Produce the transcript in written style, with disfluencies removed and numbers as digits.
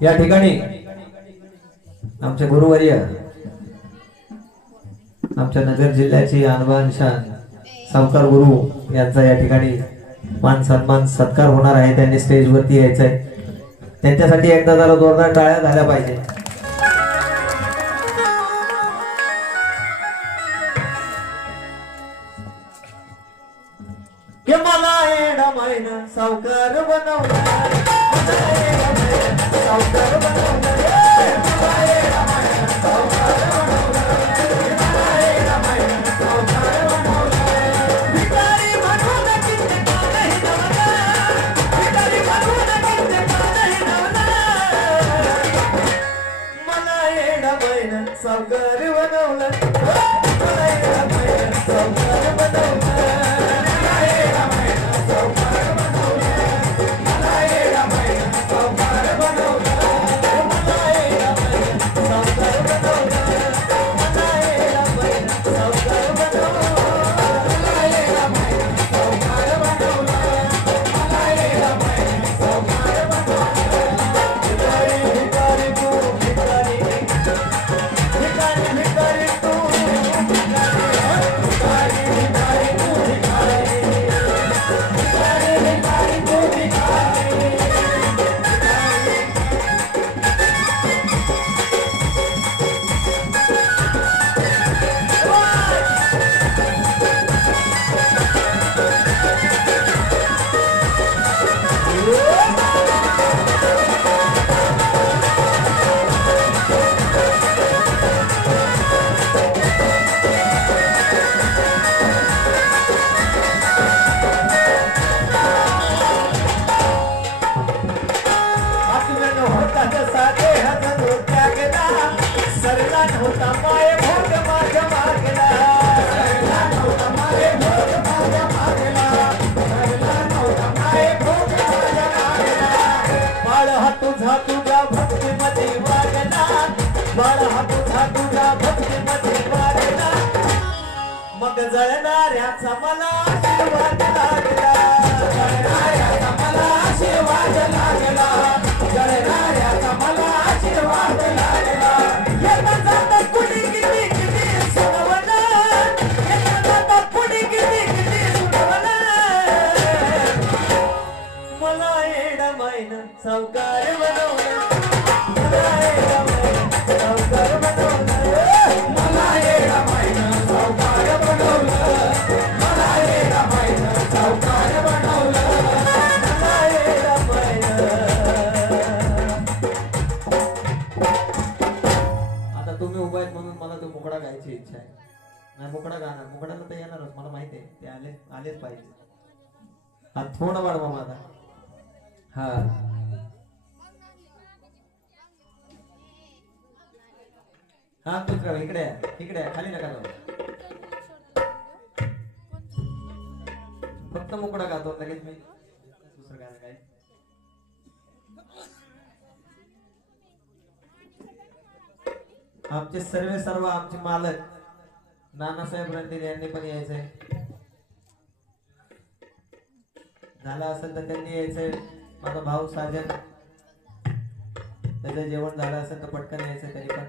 या ठिकाणी आमचे गुरुवर्य आमच्या नगर जिल्ह्याची आणबान शान सावकार गुरु यांचा या ठिकाणी मान सन्मान सत्कार होणार आहे। त्यांनी स्टेज वरती यायचंय, त्यांच्यासाठी एकदा जरा जोरदार टाळ्या झाल्या पाहिजे। के मला एडा महिना सावकार बनवला, सावकार बनवला, सावकार बनवला, सावकार बनवला, मग जळणाऱ्याचा मला आशीर्वाद लागला, जळणाऱ्याचा मला आशीर्वाद लागला, जळणाऱ्याचा मला आशीर्वाद लागला। येता जाता कुणी किती किती सुनवलं, येता जाता कुणी किती किती सुनवलं, मला एडा महिना सावकार बनवलं, मला एडा महिना सावकार बनवलं, मला एडा महिना सावकार बनवलं, मला एडा महिना सावकार बनवलं, मला एडा महिना। आता तुम्ही उभा आहेत म्हणून मला तो मुकडा गायची इच्छा आहे। नाही मुकडा गाणार, मुकडाला तर येणारच, मला माहिती आहे ते आलेच पाहिजे। हा थोडा वाढवा माझा, हा हा दुसरा इकडे इकडे खाली नका जाऊ, फक्त मुकडा गातो लगेच मी दुसरं गाणं काय। आमचे सर्व आमचे मालक नानासाहेब रणदिवे यांनी पण यायचंय, झाला असेल तर त्यांनी यायचंय। माझा भाऊ साजन त्याचं जेवण झालं असेल तर पटकन यायचं तरी पण।